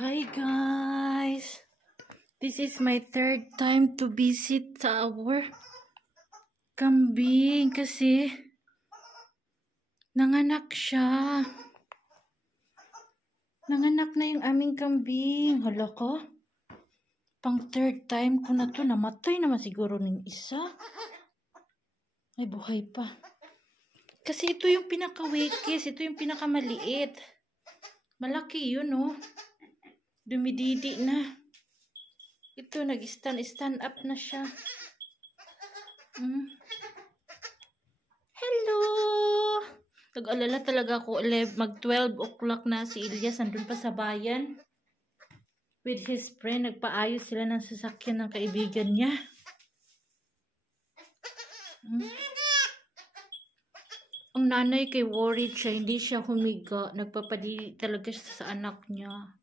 Hi guys! This is my third time to visit sa our kambing kasi nanganak siya. Nanganak na yung aming kambing. Hala ko? Pang third time ko na to. Namatay naman siguro ng isa. Ay, buhay pa. Kasi ito yung pinaka-wikis. Ito yung pinaka-maliit. Malaki yun, oh. Dumididi na. Ito, nag-stand up na siya. Hello! Nag-alala talaga ako. Mag-12 o'clock na si Ilyas. Nandun pa sa bayan. With his friend. Nagpaayos sila ng sasakyan ng kaibigan niya. Ang nanay kay worried siya. Hindi siya humiga. Nagpapadili talaga siya sa anak niya.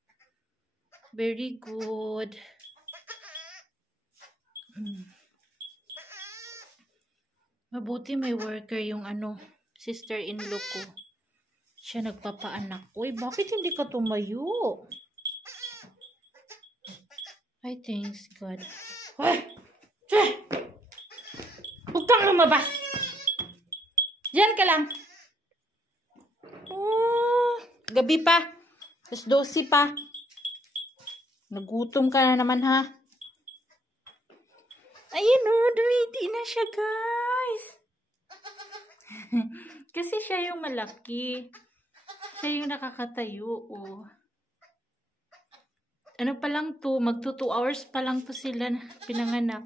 Very good. Mabuti may worker yung sister-in-law ko. Siya nagpapaanak. Uy, bakit hindi ka tumayo? Ay, thanks God. Uy! Huwag kang lumabas! Diyan ka lang. Oh, gabi pa. Tapos 12 pa. Nagutom ka na naman, ha? Ayun, oh, dumidi na siya, guys. Kasi siya yung malaki. Siya yung nakakatayo, oh. Ano pa lang to? Magto 2 hours pa lang to sila pinanganak.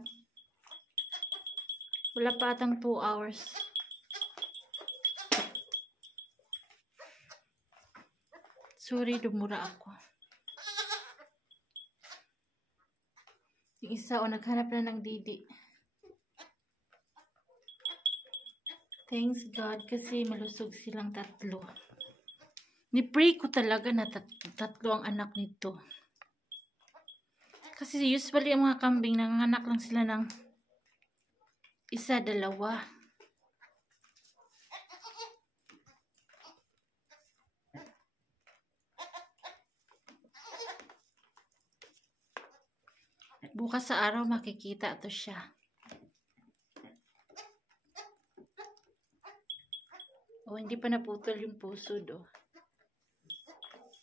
Wala pa atang 2 hours. Sorry, dumura ako. Yung isa, naghanap na ng didi. Thanks God, kasi malusog silang tatlo. Ni-pray ko talaga na tatlo ang anak nito. Kasi usually ang mga kambing, nanganak lang sila ng isa, dalawa. Bukas sa araw makikita to siya. Oh, hindi pa naputol yung puso do.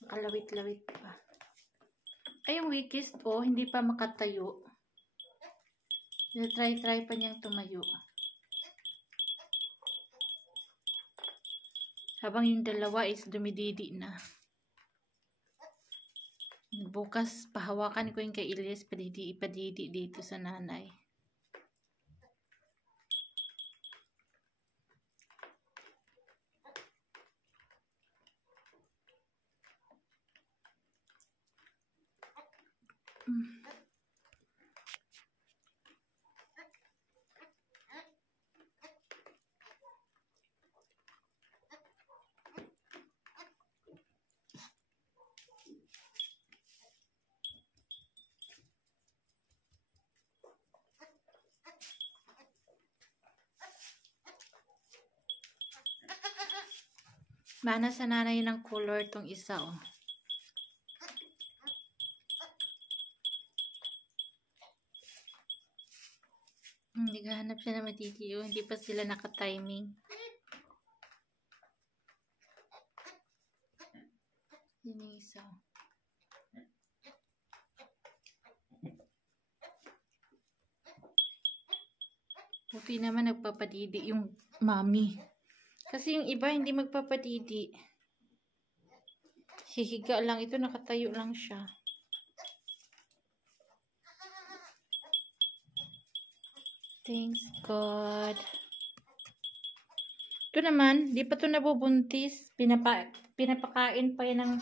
Makalawit-lawit pa. Ay, yung wikis, oh, hindi pa makatayo. Try pa niyang tumayo. Habang yung dalawa is dumididi na. Bukas, pahawakan ko yung kay Ilyas, ipadidi dito sa nanay. Mana sa nanay ng color tong isa, oh. Hindi kahanap siya na matitiyo. Hindi pa sila naka-timing. Yun yung isa. Buti naman nagpapadidi yung mami. Kasi yung iba hindi magpapadidi. Hihiga lang. Ito nakatayo lang siya. Thanks God. Ito naman, di pa ito nabubuntis. Pinapakain pa yan ng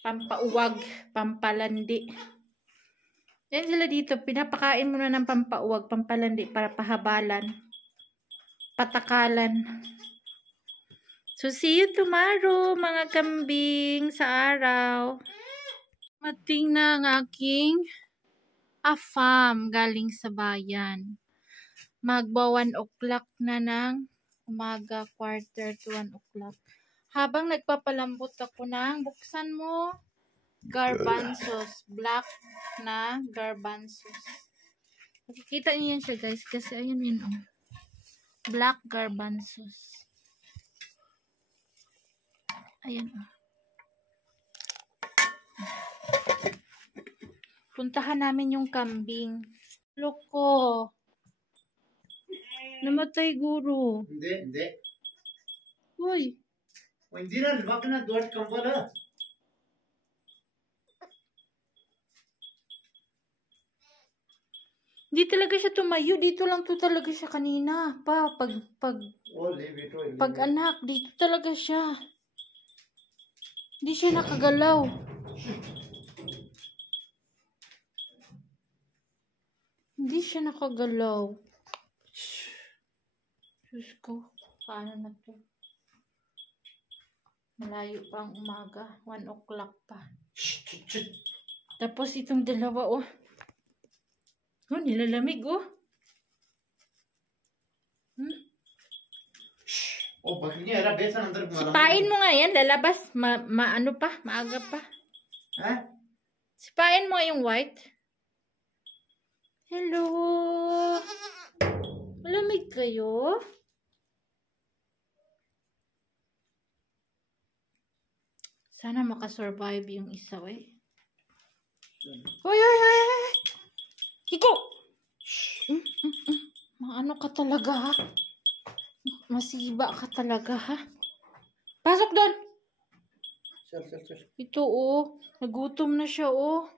pampauwag, pampalandi. Yan sila dito. Pinapakain mo na ng pampauwag, pampalandi para pahabalan. Patakalan. So, see you tomorrow, mga kambing, sa araw. Mating na ang aking afam galing sa bayan. Magba 1 o'clock na ng umaga, quarter to 1 o'clock. Habang nagpapalambot ako ng, buksan mo. garbanzos. Black na garbanzos. Makikita niyo yan siya guys. Kasi ayun yun oh. Black garbanzos. Ayan oh. Puntahan namin yung kambing. Loko. Namatay guro. Hindi. Uy. Hindi na, wag na duwat kambal ha. Di talaga siya tumayo. Dito lang to talaga siya kanina. Oh, leave it. Pag anak, dito talaga siya. Hindi siya nakagalaw. Hindi siya nakagalaw. Diyos ko, paano na to? Malayo pa ang umaga. 1 o'clock pa. Tapos itong dalawa, oh. Oh, nilalamig, oh. Oh, bakit niya era besan andar malam. Sipain mo nga yan, lalabas. Ano pa? Maaga pa. Ha? Sipain mo nga yung white. Hello. Malamig kayo? Sana makasurvive yung isa, eh. Hoy! Kiko! Maano ka talaga, ha? Masiba ka talaga, ha? Pasok doon! Sir. Ito, oh. Nagutom na siya, oh.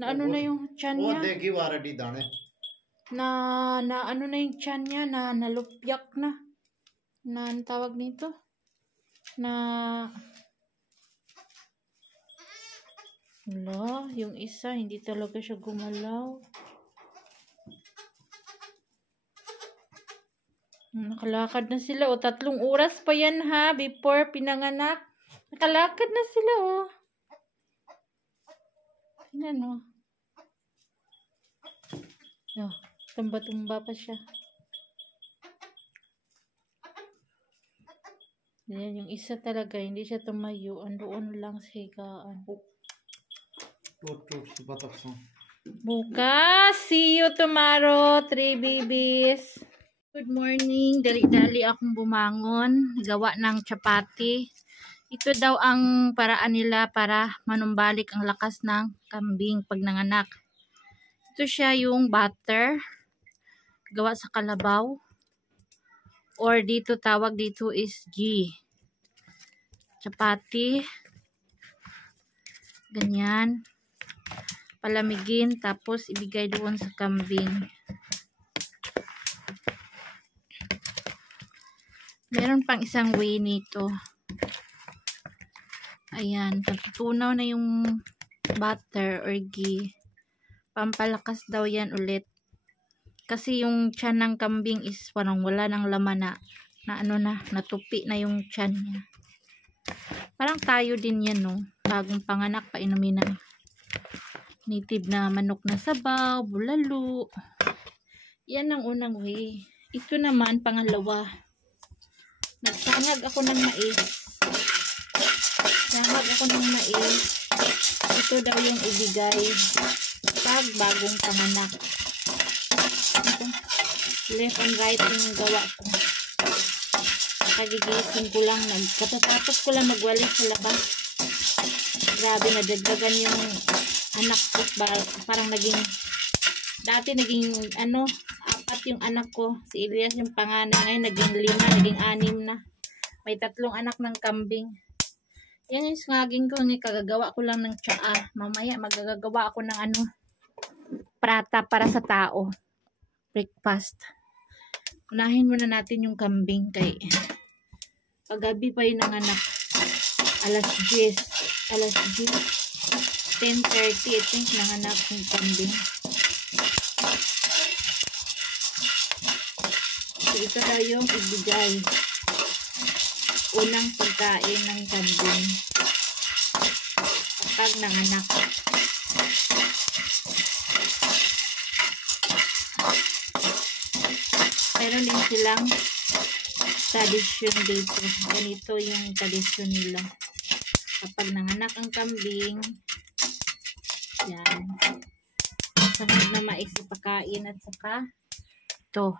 Na ano na yung tiyan niya. Oh, degi already done. Na ano na yung tiyan niya. Na nalupyak na. Na ang tawag nito? Wala, yung isa, hindi talaga siya gumalaw. Nakalakad na sila, o 3 oras pa yan ha, before pinanganak. Nakalakad na sila, oh. Tingnan, oh. Oh, tumba-tumba pa siya. Yan, yung isa talaga, hindi siya tumayo. Andoon lang sa higaan. Bukas! See you tomorrow, 3 babies. Good morning. Dali-dali akong bumangon. Gawa ng chapati. Ito daw ang paraan nila para manumbalik ang lakas ng kambing pag nanganak. Ito siya yung butter. Gawa sa kalabaw. Or dito, tawag dito is ghee. Chapati. Ganyan. Palamigin, tapos ibigay doon sa kambing. Meron pang isang way nito. Ayan, natutunaw na yung butter or ghee. Pampalakas daw yan ulit. Kasi yung tiyan ng kambing is parang wala ng laman na natupi na yung tiyan niya. Parang tayo din yan, no? Bagong panganak, painumin ng native na manok na sabaw, bulalo. Yan ang unang way. Ito naman, pangalawa. Nagsangag ako ng mais. Sangag ako ng mais. Ito daw yung ibigay pag bagong panganak. Ito, left and right yung gawa ko. Kagigising ko lang. Katatapos ko lang magwalis sa labas. Grabe, nadagdagan yung anak ko. Parang naging, dati naging, 4 yung anak ko. Si Elias yung panganay. Ngayon naging 5, naging 6 na. May 3 anak ng kambing. Yan yung sngaging ko. Kagagawa ko lang ng tsaa. Mamaya magagagawa ako ng prata para sa tao. Breakfast. Unahin muna natin yung kambing kay paggabi pa yun ng anak. Alas 10. 10:30 I think nanganak yung kambing. So ito daw yung ibigay. Unang pagkain ng kambing kapag nanganak. Meron din silang tradisyon dito. Ganito yung tradisyon nila. Kapag nanganak ang kambing, Yan. Sarap na mais ipakain at saka ito.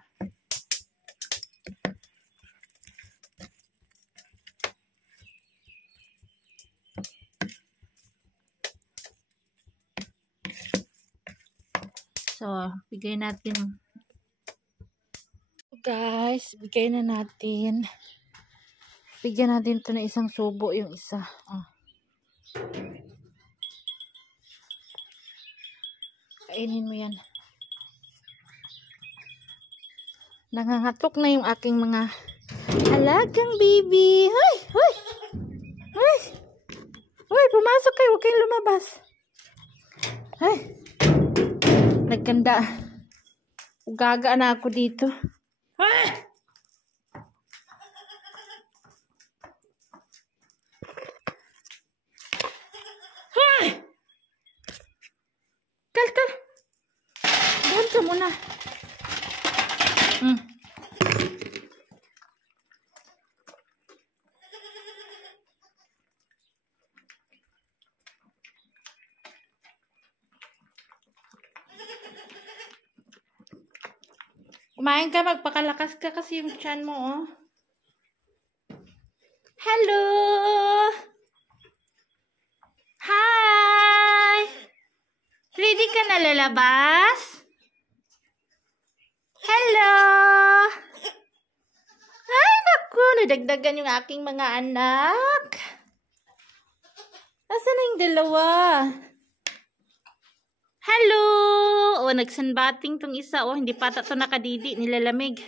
So, bigay natin. Guys, bigay na natin. Bigyan natin ito na isang subo yung isa. Oh. Kainin mo yan. Nangangatok na yung aking mga alagang baby. Hoy! Hoy! Hoy! Hoy! Pumasok kayo. Huwag kayong lumabas. Hoy! Nagkanda. Ugaga na ako dito. Hoy! Hoy! Kal. Doon ka muna. Kumain ka, magpakalakas ka kasi yung tiyan mo, oh. Hello! Hi! Ready ka na lalabas? Hello! Ay, naku! Nadagdagan yung aking mga anak. Nasaan na yung dalawa? Hello! O, nagsanbating tong isa. O, hindi pa ito nakadidi. Nilalamig.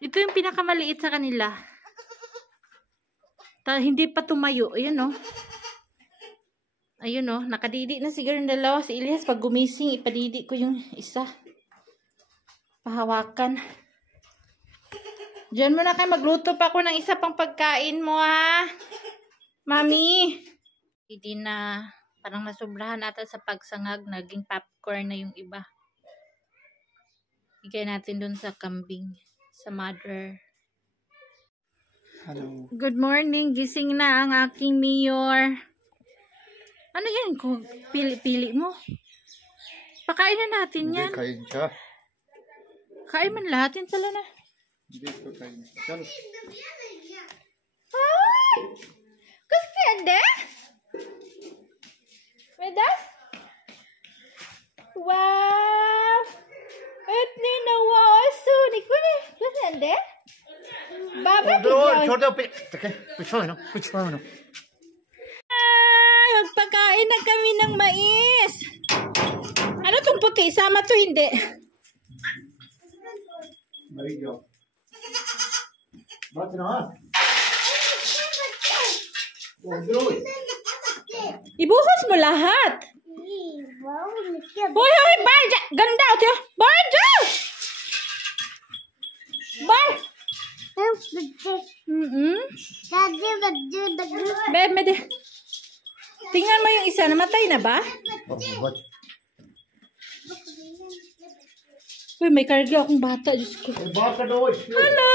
Ito yung pinakamaliit sa kanila. Hindi pa tumayo. Ayun, o. Ayun, o. Nakadidi na siguro yung dalawa. Si Elias, pag gumising, ipadidi ko yung isa. Pahawakan. Diyan mo na kayo. Magluto pa ako ng isa pang pagkain mo, ha? Mami. Hindi na. Parang nasubrahan ata sa pagsangag. Naging popcorn na yung iba. Bigay natin dun sa kambing. Sa mother. Hello. Good morning. Gising na ang aking mayor. Ano yan? Kung pili-pili mo. Pakain na natin yan. Hindi kain siya. Kain man lahat. Yan sala na. Hindi ko kain. Chalo. Ay! Gusto yan Medas? Wow! Etni na wow! Sunik ko ni. Gusto yan Baba छोड़ दो पिछो ना Ay, magpakain na kami ng mais. Ano tong puti? Sama to hindi. मरी जाओ बात ना Ibuhos mo lahat. Hoy, hoy, bar! Ganda ito. Bar! Bar! Bebe, tingnan mo yung isa. Namatay na ba? Uy, may karga akong bata. Diyos ko. Hello!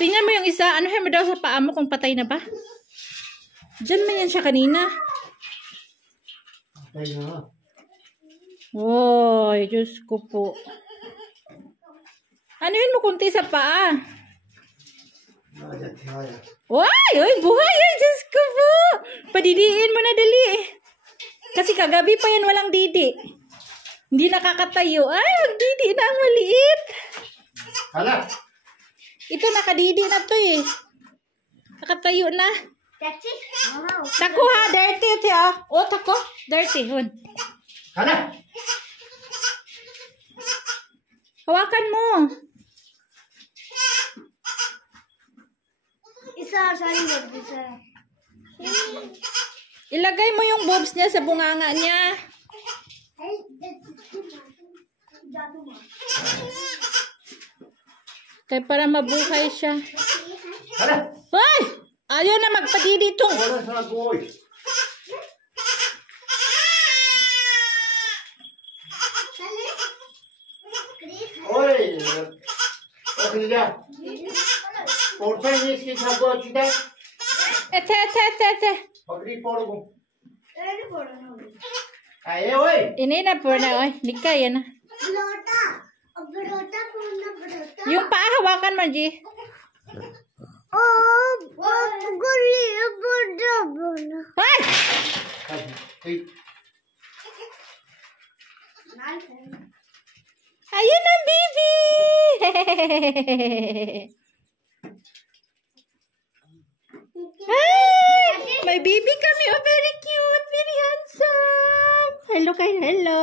Tingnan mo yung isa. Anuhin mo daw sa paa mo kung patay na ba? Diyan man yan siya kanina. Patay na. Woy, Diyos ko po. Anuhin mo kunti sa paa. Woy, oy, buhay. Ay, Diyos ko po. Padidiin mo na dali. Kasi kagabi pa yan walang didi. Hindi nakakatayo. Ay, magdidi na ang maliit. Hala. Ito nakadidi na to eh. Nakatayo na. Tako ha, dirty ito ah. O, tako. Dirty. Hun. Hala. Hawakan mo. Isa, sorry, isa. Ilagay mo yung bulbs niya sa bunganga niya. Kaya para mabuhay siya. Hala. Hoy! Ayaw na magpadidi itong. Wala sa goy. Oy. Okay na. Porta ni si sago chida. Ete. पगड़ी पड़ो Ready for it. आए ओए Ini na po na, oy. Nika yan na. Lota. Lota puna lota. Yung paa, hawakan mo, G. Oh, guli buda buna. Ay! Ayun ang baby! Ay! May baby kami. Oh, very cute. Very handsome. Hello kay hello.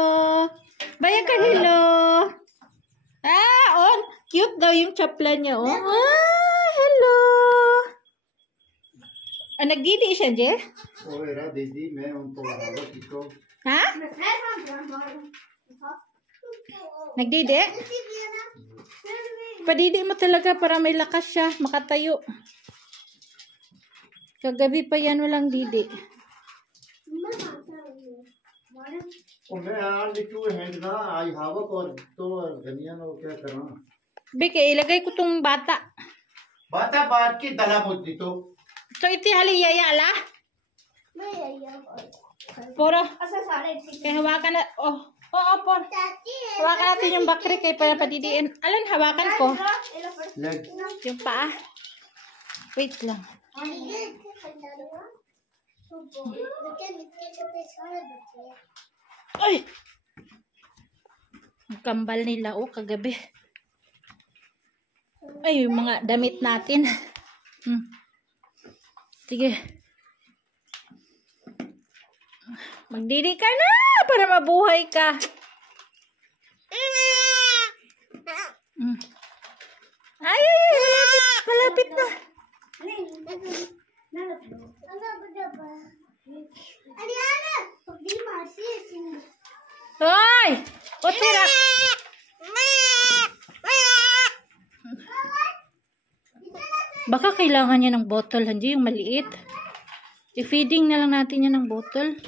Bayan ka hello. Ah, on. Cute daw yung chapla niya. Oh. Ah, hello. Ah, nagdidi siya, Je? ओए रा दीदी मैं उनको लगाओ किसको Ha? Nagdidi? Padidi mo talaga para may lakas siya. Makatayo. Kagabi pa yan walang didi. और मैं यार लिखू हैंड ना आई हावक और तो गनिया नो क्या करा Beke, ilagay ko tong bata. बाता बात की दला मुद्दी तो So, iti hali yaya la. Poro. Asa sare thi. Kaya hawakan na. Oh, por. Hawakan natin yung bakri kay para padidiin. Alin, hawakan ko. लग Yung paa. Wait lang. Ay! Ang kambal nila, oh, kagabi. Ay, yung mga damit natin. Sige. Magdidi ka na para mabuhay ka. Ay, malapit na. Hoy! O tira. Baka kailangan niya ng bottle, hindi yung maliit. I-feeding na lang natin yan ng bottle.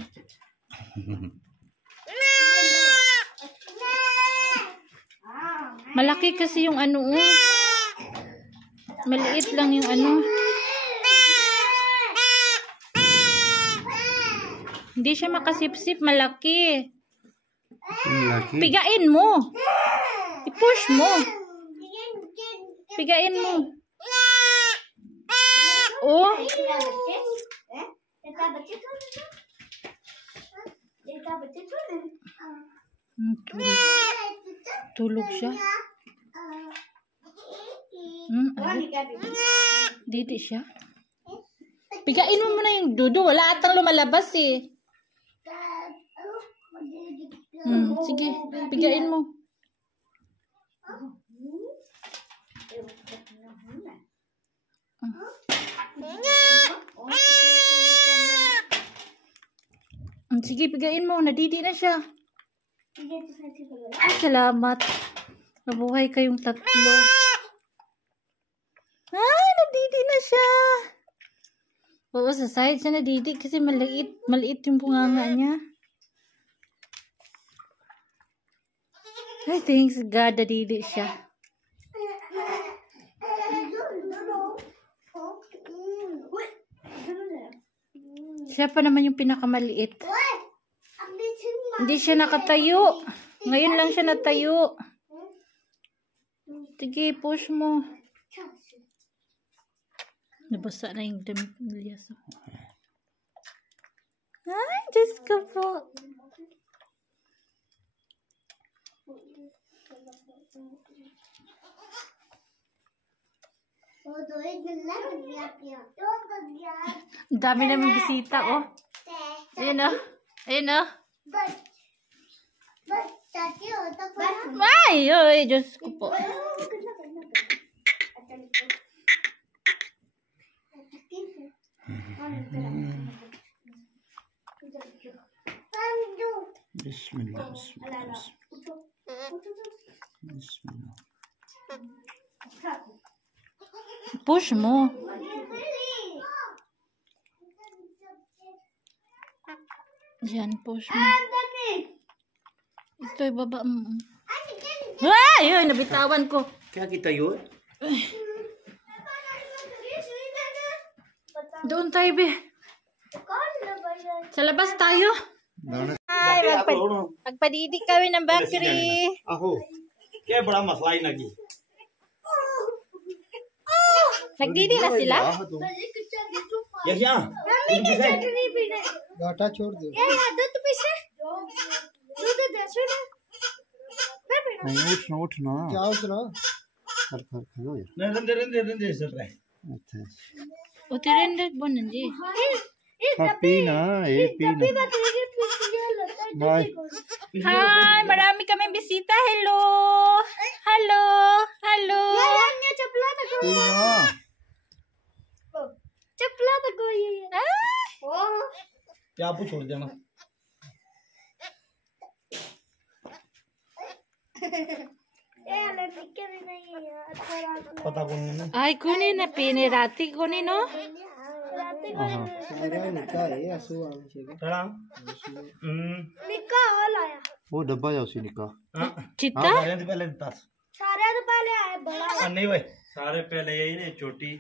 Malaki kasi yung ano, oh. Maliit lang yung ano. Hindi siya makasipsip, malaki. Pigain mo. I-push mo. Pigain mo. Oh. Tulog siya. Didi siya. Pigain mo muna yung dudo. Wala atang lumalabas eh. Sige, pigain mo. Sige, pigain mo. Nadidi na siya. Ay, salamat. Nabuhay kayong tatlo. Ay, nadidi na siya. Oo, sa side siya nadidi kasi maliit. Maliit yung bunganga niya. Ay, thanks God, nadidi siya. Siya pa naman yung pinakamaliit. Hindi siya nakatayo. Ngayon lang siya natayo. Sige, push mo. Nabasa na yung damit ng Elias. Ay, Diyos ko po. Ang dami namin bisita, oh. Ayun, oh. Ayun, oh. Ay, ay, Diyos ko po. Bismillah, bismillah, bismillah. Push mo. Yan, push mo. Ito, ibaba mo. Ay, ay, nabitawan ko. क्या किया यो Doon tayo, be. Sa labas tayo. Ay, magpadidik kami ng bakery. Ako. Kaya bada masla ही लगी. Nagdidi na sila? यही घाटा छोड़ दो दूध पीछे दूध दे सुन नहीं उठना क्या सुना खर खर खरो यार नहीं रंदे सर रहे अच्छा Utirin bon nanti. पीना ये पीना bye Hai, marami kami bisita. Hello. Hello. Hello. ये चपला तक पीना चपला तक ये क्या आपको छोड़ देना ये ले पिके भी नहीं है अच्छा रात पता कौन है ना Ay, kunin na pinirati kunin no. रात सारा निकाह है आंसू आने चाहिए चला निका और लाया वो डब्बा जाओ उसी निका हाँ Cita? पहले दस सारे तो पहले आए बड़ा नहीं भाई सारे पहले यही ने छोटी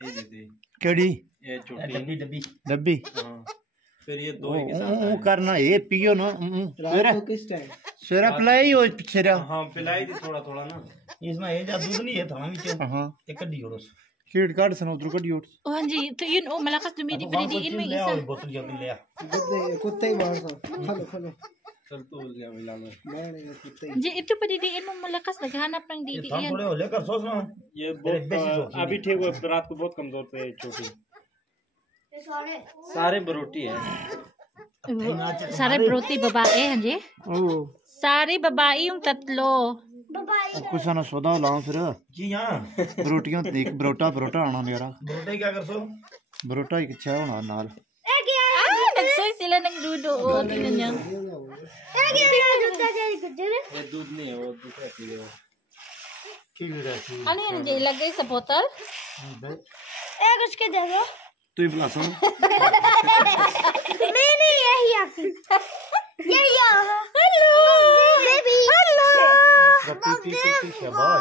ये दीदी केड़ी ये छोटी डब्बी डब्बी डब्बी हाँ फिर ये दो ही के साथ वो करना ये पियो ना रात को किस टाइम सेरा पिलाई हो पिछेरा हाँ पिलाई थी थोड़ा थोड़ा ना इसमें ये जा दूध नहीं है था भी हाँ एक कड्डी और कीट काट सनो उधर कड्डी और Oh, anji, ito yun. Oh, malakas dumidi-didiin mo yung ले आओ isa. बोतल जल्दी ले आ कुत्ते ही मार सा खलो खलो चल तो लिया मिला लो मैं नहीं कुत्ते Anji, ito padidiin mo malakas. Naghanap ng ये didi थाम yan. थोड़े हो लेकर सोच ना ये अरे बेसी बहुत सोच अभी ठीक हुआ रात को बहुत कमजोर थे ये छोटी ये सारे सारे बरोटी है Sari broti babae, anji. ओ Sari babae yung tatlo. बाबा कुछ ना सौदा लाओ फिर जी हाँ रोटियां देख बरोटा बरोटा आना मेरा बरोटे क्या कर सो बरोटा ही अच्छा होना नाल एक ये Ah, nagsoy sila ng dudo. Oh, tingnan niya. एक ये जूता जारी गुजरे ये दूध नहीं है वो दूसरा पी ले ठीक है रहती Ano yun, anji? Ilagay sa bottle? एक उसके दे दो तू ही बुला सो नहीं यही आती यही आ Hello! Baby Hello! पी शाबाश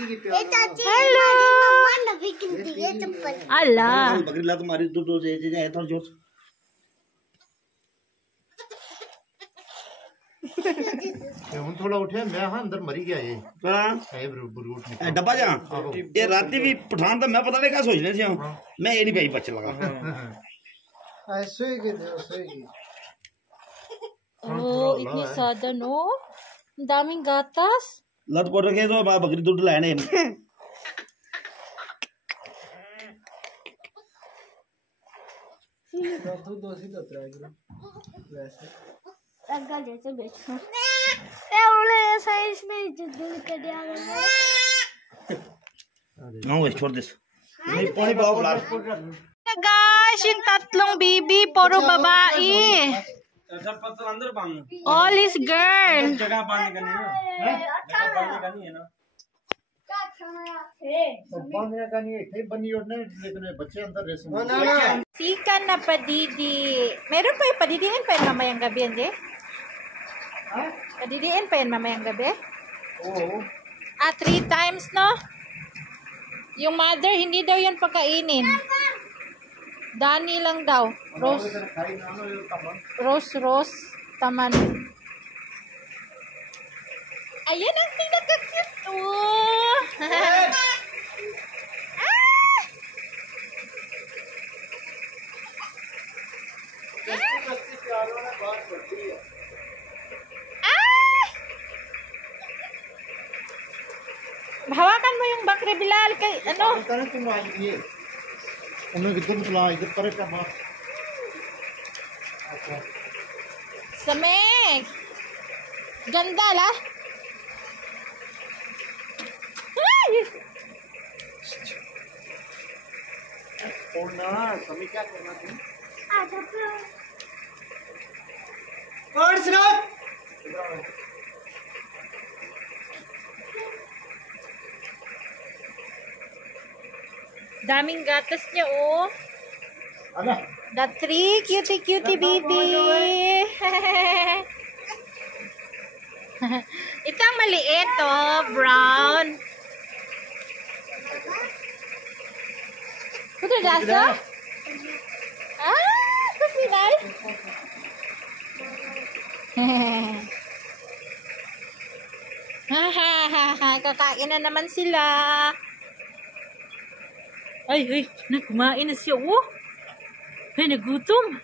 ये चाची हेलो मम्मा नवी गिनती है चप्पल Ala! बकरी ला तुम्हारी दूध दो दे दे थोड़ा जोर से हम थोड़ा उठे मैं हां अंदर मरी गया ये है ब्रूट ए डब्बा जा ये राती भी पठान तो मैं पता नहीं क्या सोचने से मैं ये नहीं भाई बच लगा ऐसे के दे ऐसे की Oh, itnisada, no? Ang daming gatas. लत पड़ रखे तो बकरी दूध लाने दूध दो सी दो वैसे रंगा जैसे बेचो ये ओले ऐसा इसमें दूध के दिया गया ना वो छोड़ दे नहीं पानी पाओ बुला Guys, yung tatlong bibi, puro babae. सब पत्थर अंदर बांध All is girl. जगह बांधने का नहीं है जगह बांधने का नहीं है ना क्या खाना है बांधने का नहीं है बनी और नहीं लेकिन बच्चे अंदर रह Sikan na padidi. Meron pa yung padidiin pa yun mamayang gabi, Anje? Padidiin pa yun mamayang gabi? Oo. 3 times, no? Yung mother, hindi daw yan pakainin. Dani lang daw. Rose, taman. Ayan ang pinaka-cute. Oh! Hawakan mo yung bakre Bilal kay ano? Karena tuh lagi ये उन्हें किधर बुला इधर पर क्या बात Samek. Ganda la. Ay! और ना समी क्या करना तुम आजा तो और Siraj Daming gatas niya, oh. अरे The 3 cutie baby. Ito ang maliit, oh. Brown. Putri dasa? Ah, kasinay. Kakain na naman sila. Ay, kumain na siya. Oh. Ay, nagutom.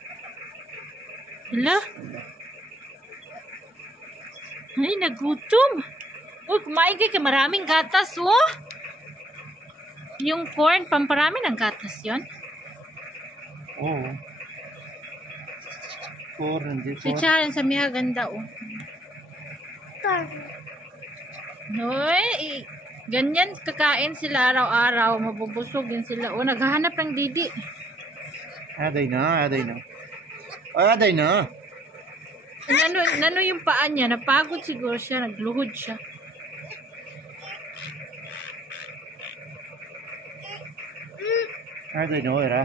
Hala. Ay, nagutom. Uy, kumain kayo. Maraming gatas, oh. Yung corn, pamparami ng gatas yon. Oo. Corn, hindi Si Charan sa miha ganda, oh. Hoy, ganyan kakain sila araw-araw. Mabubusog din sila. Oh, naghahanap ng didi. Aday na. Aday na. Nano yung paa niya? Napagod siguro siya. Nagluhod siya. Aday na, era.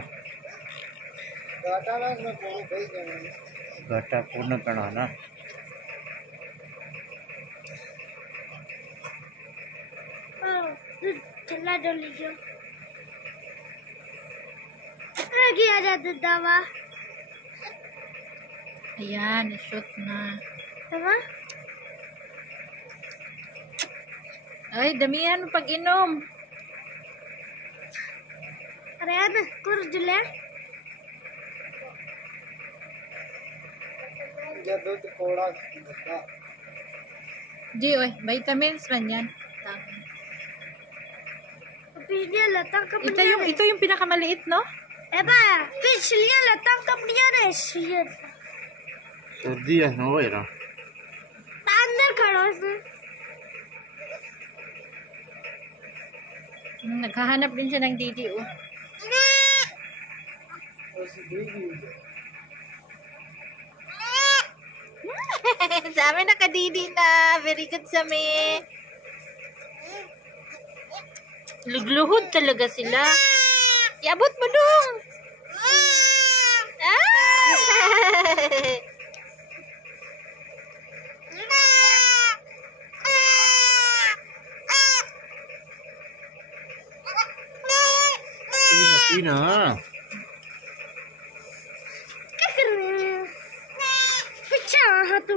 गाटा ना मैं को भाई जाना घाटा पूर्ण करना ना. ठंडा डाल लीजिए किया जाता दवा Ayan, na-shoot na. Tama? Ay, damihan mo pag-inom. Ariana, kurjule. या दूध कोड़ा घटा Di, oy, vitamins man yan. पिछले लता का Ito yung pinakamaliit, no? एबा पिछले लता का बढ़िया रे शियर सर्दी है ना, era. अंदर खड़ा है Naghahanap din siya ng didi, oh. Sa amin nakadidi na. Very good sa amin. Lugluhod talaga sila. Iabot mo dong. Ah! Pina. क्या कर रहे हैं पीछे वहां तू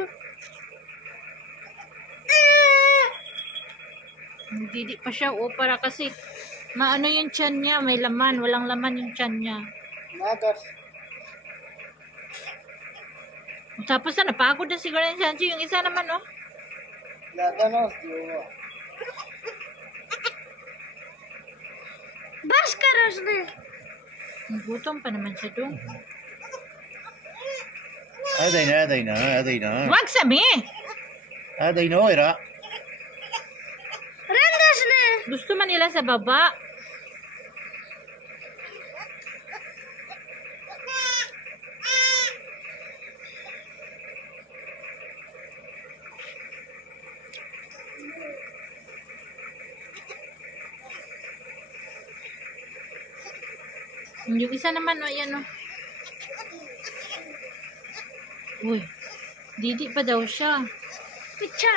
Didi pa siya, oh, para kasi maano yung tiyan niya, may laman, walang laman yung tiyan niya. Mothers Tapos na, napagod na siguro yung Sanji. Yung isa naman, oh. ज्यादा ना उसको बस करो उसने Gutom pa naman siya doon. Aday na. Wag sabi! Aday na, era. रंग उसने Gusto man nila sa baba. Yung isa naman, oh, yan, oh. Uy, didi pa daw siya. पीछे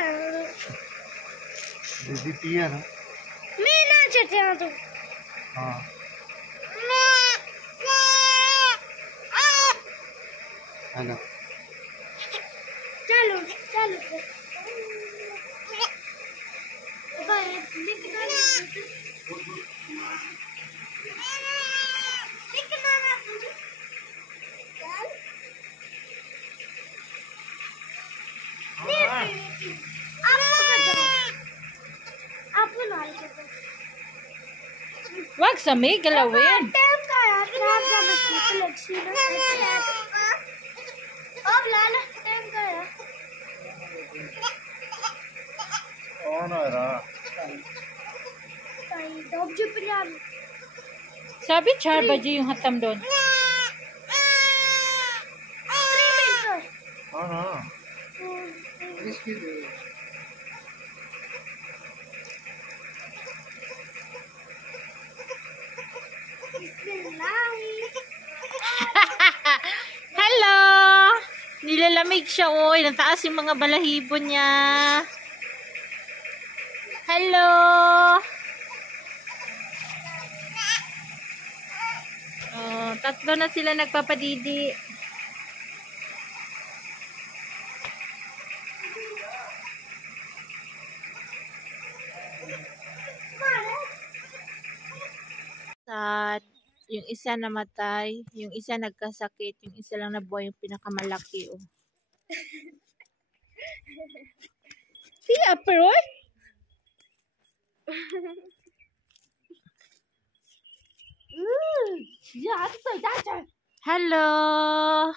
दीदी पिया ना. मीना चटे तू हाँ. हेलो. चलो चलो बाय लिखना ना तुझे आपको ना Wag sabi, galawin. टाइम का यार खराब जाना तो लच्छी ना अब लाला टाइम का यार कौन era? ताई डॉब जो Priam Sabi, 4 baji yung hatam doon. 3 मिनट हाँ ना. इसकी Hello! Nilalamig siya, oy. Nataas yung mga balahibo niya. Hello! Oh, Tatlo na sila nagpapadidi. Sad. Yung isa namatay, yung isa nagkasakit, yung isa lang nabuhay, yung pinakamalaki. Oh. Siya, pero Hello!